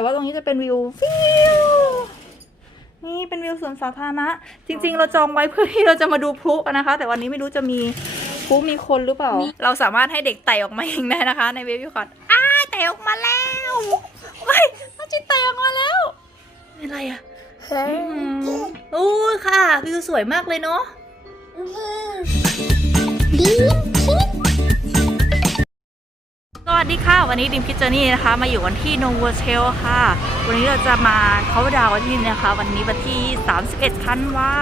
แต่ว่าตรงนี้จะเป็นวิวฟิวนี่เป็นวิวสวนสาธารณะ จริง ๆ เราจองไว้เพื่อที่เราจะมาดูพลุกันนะคะ แต่วันนี้ไม่รู้จะมีพลุมีคนหรือเปล่า เราสามารถให้เด็กไต่ออกมาเองได้นะคะ ในเบบี้คอร์ดอ้ายไต่ออกมาแล้วเฮ้ยน้องจิตไต่ออกมาแล้วเป็นอะไรอะอืมอู้ค่ะวิวสวยมากเลยเนาะส วัสดีค่ะ วันนี้ดิมคิดเจอร์นี่นะคะ มาอยู่กันที่โนโวเชลค่ะ วันนี้เราจะมาเขาน์ดาวน์กันที่นี่นะคะ วันนี้วันที่ 31ธันวา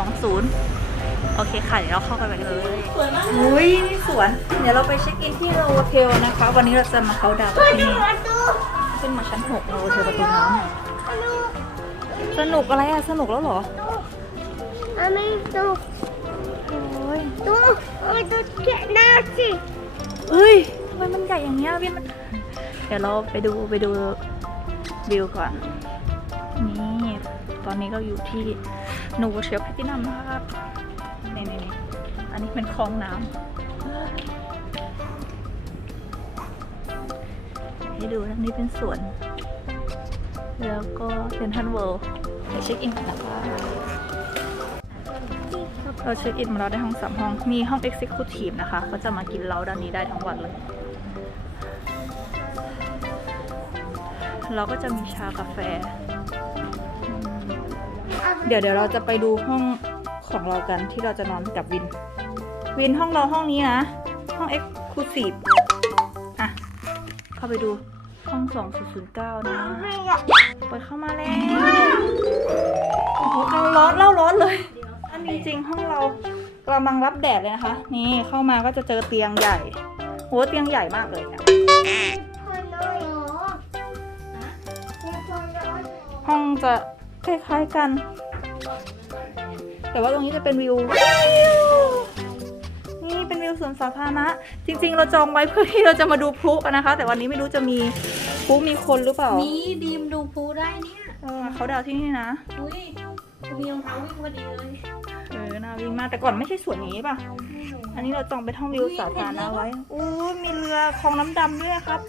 2020 โอเคค่ะ เดี๋ยวเราเข้าไปกันเลยสวยมากอุ้ยนี่สวน เดี๋ยวเราไปเช็คอินที่โนโวเทลนะคะ วันนี้เราจะมาเขาน์ดาวน์กันที่นี่ขึ้นมาชั้น6โนโวเทลประตูน้ำสนุกอะไรอะสนุกแล้วเหรอ Ami tu, โอ้ย tu, oi tu cek nasi. เอ้ยทำ ไมมันใหญ่อย่างเงี้ยพี่มัน เดี๋ยวเราไปดูไปดูวิวก่อน นี่ตอนนี้เราอยู่ที่นูเชลแพทินัมนะครับนี่นี่นี่อันนี้เป็นคลองน้ำให้ดูนะนี่เป็นสวน แล้วก็เซนทันเวิลด์เดี๋ยวเช็คอินก่อนนะคะเราเช็คอินมาแล้วได้ห้องสามห้อง มีห้อง Executive นะคะเขาจะมากินเหล้าด้านนี้ได้ทั้งวันเลย เราก็จะมีชากาแฟ เดี๋ยวเดี๋ยวเราจะไปดูห้องของเรากันที่เราจะนอนกับวิน วินห้องเราห้องนี้นะ ห้อง Exclusive อะ เข้าไปดูห้อง 2009 นะเปิดเข้ามาแล้วโอ้โหเอาร้อนเล่าร้อนเลย อันนี้จริงห้องเรากำลังรับแดดเลยนะคะ นี่เข้ามาก็จะเจอเตียงใหญ่โหเตียงใหญ่มากเลยอะ ห้องจะคล้ายๆกัน แต่ว่าตรงนี้จะเป็นวิว นี่เป็นวิวสวนสาธารณะ จริง ๆ เราจองไว้เพื่อที่เราจะมาดูพลุกันนะคะ แต่วันนี้ไม่รู้จะมีพลุมีคนหรือเปล่า นี่ดีมดูพูได้เนี่ยเออเขาดาวที่นี่นะ อุ้ยมีรองเท้าวิ่งพอดีเลยเออน่าวิ่งมากแต่ก่อนไม่ใช่สวนอย่างนี้ป่ะ อันนี้เราจองเป็นห้องวิวสาธารณะไว้อู้มีเรือคลองน้ำดำด้วยครับ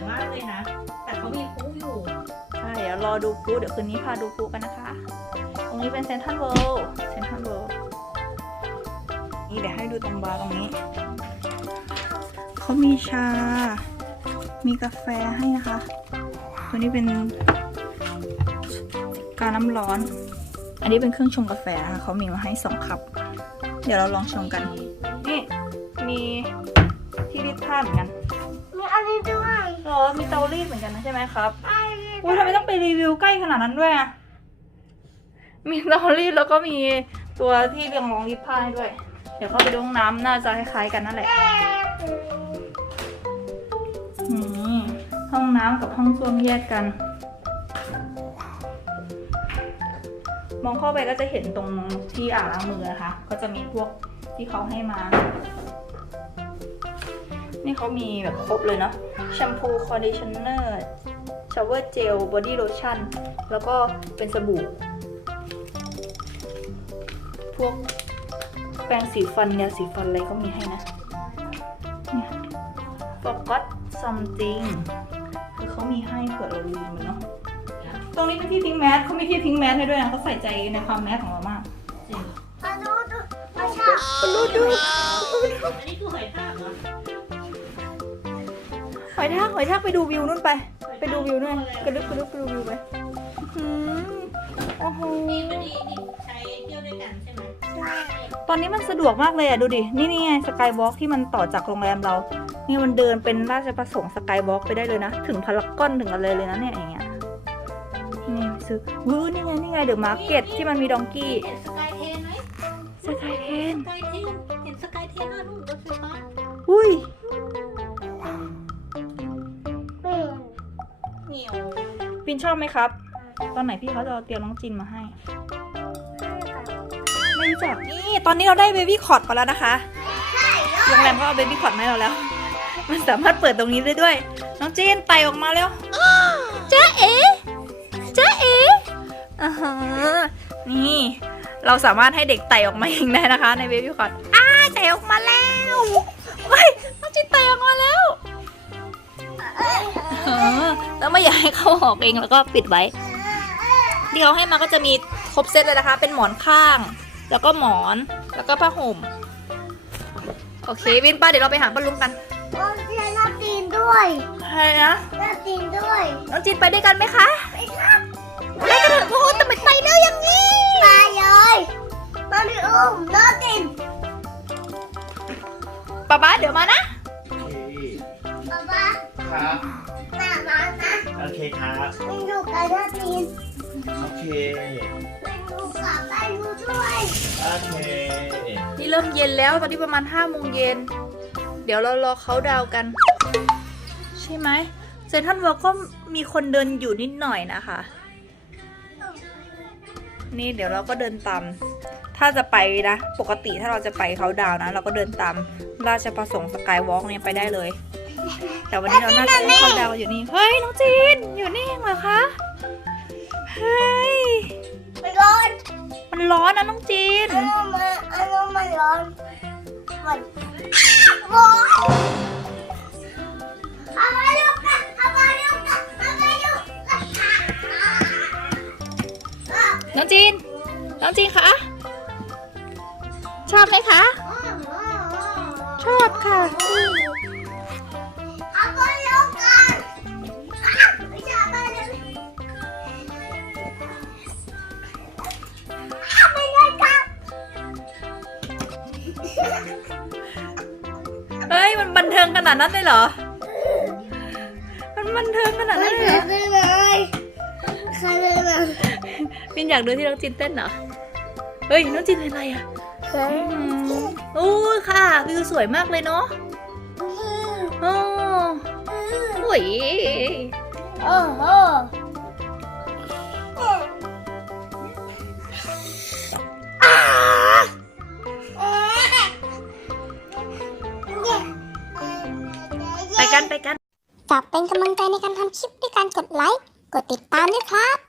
วยมากเลยนะ แต่เขามีคู่อยู่ ใช่ เดี๋ยวรอดูพลุเดี๋ยวคืนนี้พาดูพลุกันนะคะ ตรงนี้เป็นเซนทรัลเวิลด์เซนทรัลเวิลด์นี่เดี๋ยวให้ดูตรงบาร์ตรงนี้ เขามีชา มีกาแฟให้นะคะ ตัวนี้เป็นกาน้ำร้อน อันนี้เป็นเครื่องชงกาแฟนะคะเขามีมาให้สองคัพ เดี๋ยวเราลองชงกัน นี่ มีที่รีดผ้าเหมือนกัน รอมีเตารีดเหมือนกันนะใช่ไหมครับ Ai อุ้ยทำไมต้องไปรีวิวใกล้ขนาดนั้นด้วยอะมีเตารีดแล้วก็มีตัวที่รองรองรีดผ้าให้ด้วย เดี๋ยวเข้าไปดูห้องน้ำน่าจะคล้ายๆกันนั่นแหละนี่ห้องน้ำกับห้องส้วมแยกกัน มองเข้าไปก็จะเห็นตรงที่อ่างล้างมือนะคะ ก็จะมีพวกที่เขาให้มา นี่เขามีแบบครบเลยเนาะแชมพูคอนดิชเนอร์ชาวเวอร์เจลบอดี้โลชั่นแล้วก็เป็นสบู่ พวกแปรงสีฟันยาสีฟันอะไรก็มีให้นะเนี่ย forgot something คือเขามีให้เผื่อเราลืมมันเนาะตรงนี้เป็นที่ทิ้งแมสเขามีที่ทิ้งแมสให้ด้วยนะเขาใส่ใจในความแมสของเรามากจริง Anu tu. Masya. ดูดูอันนี้คือหอยทากเหรอห อยทากหอยทากไปดูวิวนู่นไป ไปดูวิวด้วยกระดึบกระดึบไปดูวิวไปอื้อหือโอ้โหมีพอดีดิใช้เที่ยวด้วยกันใช่ไหมตอนนี้มันสะดวกมากเลยอะดูดิ นี่นี่ไงสกายวอล์กที่มันต่อจากโรงแรมเรา นี่มันเดินเป็นราชประสงค์สกายวอล์กไปได้เลยนะ ถึงพารากอนถึงอะไรเลยนะเนี่ยอย่างเงี้ย นี่ไงไปซื้อวู้นี่ไงนี่ไงเดอะมาร์เก็ตที่มันมีดองกี้ เห็นสกายเทนไหมสกายเทนสกายเทนเห็นสกายเทนนะลูกรถไฟฟ้าอุ้ย ปินชอบไหมครับ ตอนไหนพี่เขาจะเอาเตียงน้องจินมาให้ ไม่รู้จักนี่ ตอนนี้เราได้เบบี้คอร์ดมาแล้วนะคะโรงแรมก็เอาเบบี้คอร์ดมาให้เราแล้ว มันสามารถเปิดตรงนี้ได้ด้วย น้องจีนไต่ออกมาแล้วจ้าเอ๋จ้าเอ๋อ่าฮะนี่ เราสามารถให้เด็กไต่ออกมาเองได้นะคะ ในเบบี้คอร์ดอ้าไต่ออกมาแล้ว เอาออกเองแล้วก็ปิดไว้ ที่เขาให้มาก็จะมีครบเซตเลยนะคะ เป็นหมอนข้าง แล้วก็หมอนแล้วก็ผ้าห่มโอเควินป้าเดี๋ยวเราไปหาป้าลุงกันโอ้เจ้าหน้าตีนด้วยอะไรนะหน้าตีนด้วยน้องจีนไปด้วยกันไหมคะไปครับไปกันเถอะโอ้โหแต่ไม่ไปเร็วอย่างนี้ไปเลยมาดิอุ้มหน้าตีนป้าป้าเดี๋ยวมานะโอเคป๊าป๊าครับหน้ามานะ โอเคครับ ไปดูกันหน้าตีนโอเค ไปดูกับไปดูด้วยโอเคนี่เริ่มเย็นแล้วตอนนี้ประมาณ5้าโมงเย็น เดี๋ยวเรารอเขาดาวน์กัน ใช่ไหมเซนทรัลเวิลด์ก็มีคนเดินอยู่นิดหน่อยนะคะ นี่เดี๋ยวเราก็เดินตาม ถ้าจะไปนะ ปกติถ้าเราจะไปเขาดาวน์นะเราก็เดินตามราชประสงค์สกายวอล์กเนี่ยไปได้เลย แต่วันนี้เราน่าจะไม่เขาดาวน์อยู่นี่ เฮ้ย น้องจีน อยู่นี่เองเหรอคะ เฮ้ยไปร้อนมันร้อนนะน้องจีนอันนู้นมาอันนู้นมาร้อนมันร้อนเอาไปดูกันเอาไปดูกันเอาไปดูกันน้องจีน น้องจีนคะ ชอบไหมคะ ชอบค่ะ มันบันเทิงขนาดนั้นเลยเหรอ มันบันเทิงขนาดนั้นเลยเหรอไปเลยใครไปเลยมินอยากดูที่น้องจีนเต้นเหรอ เฮ้ยน้องจีนเป็นอะไรอะโอ้ยค่ะวิวสวยมากเลยเนาะโอ้โอ้ยโอ้โห ฝากเป็นกำลังใจในการทำคลิปด้วยการกดไลค์ กดติดตามด้วยครับ